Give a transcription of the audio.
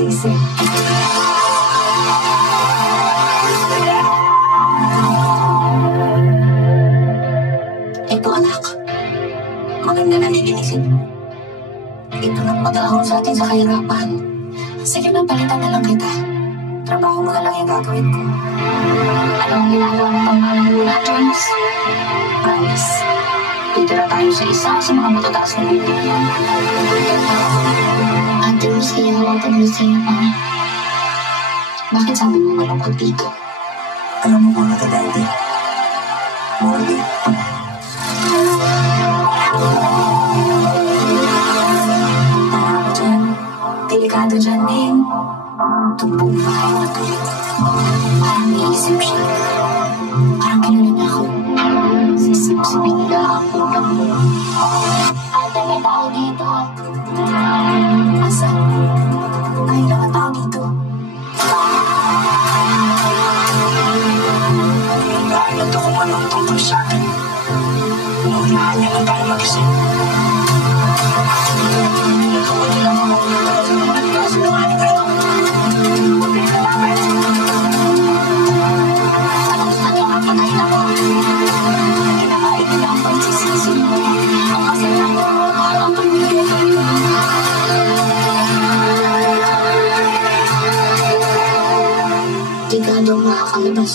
pagsisisi. Ito anak, maganda na lilinisin mo. Ito nang mag-ahon sa atin sa kahirapan. Sige na, palitan na lang kita. Trabaho mo na lang yung gagawin ko. Anong ginagawa ng pangmalang mula, James? Promise, titira tayo sa mga matataas na building yan. Ate Lucia, Ate Lucia, bakit sabi mo malungkot dito? Alam mo ba ito, Daddy? Morgan. Delikado dyan din. Tumpong bahay na to. Parang naisip siya. Parang kilala niya ako. Sisip-sipin nila ang ulam mo. Ate, may tao dito. Asan? Ay, mga tao dito. Dahil ito kung anong tungkol sa atin. Naunahan niya na tayo mag-isip. Nagawa nila mga ulat sa mga kasinungaling kayo. Huwag na namin. Alam sa niyo ang patay na mo. Kinakain nila ang pagsisisi mo. Ang kasalanan mo ang pamilya. Di ka daw makakalabas.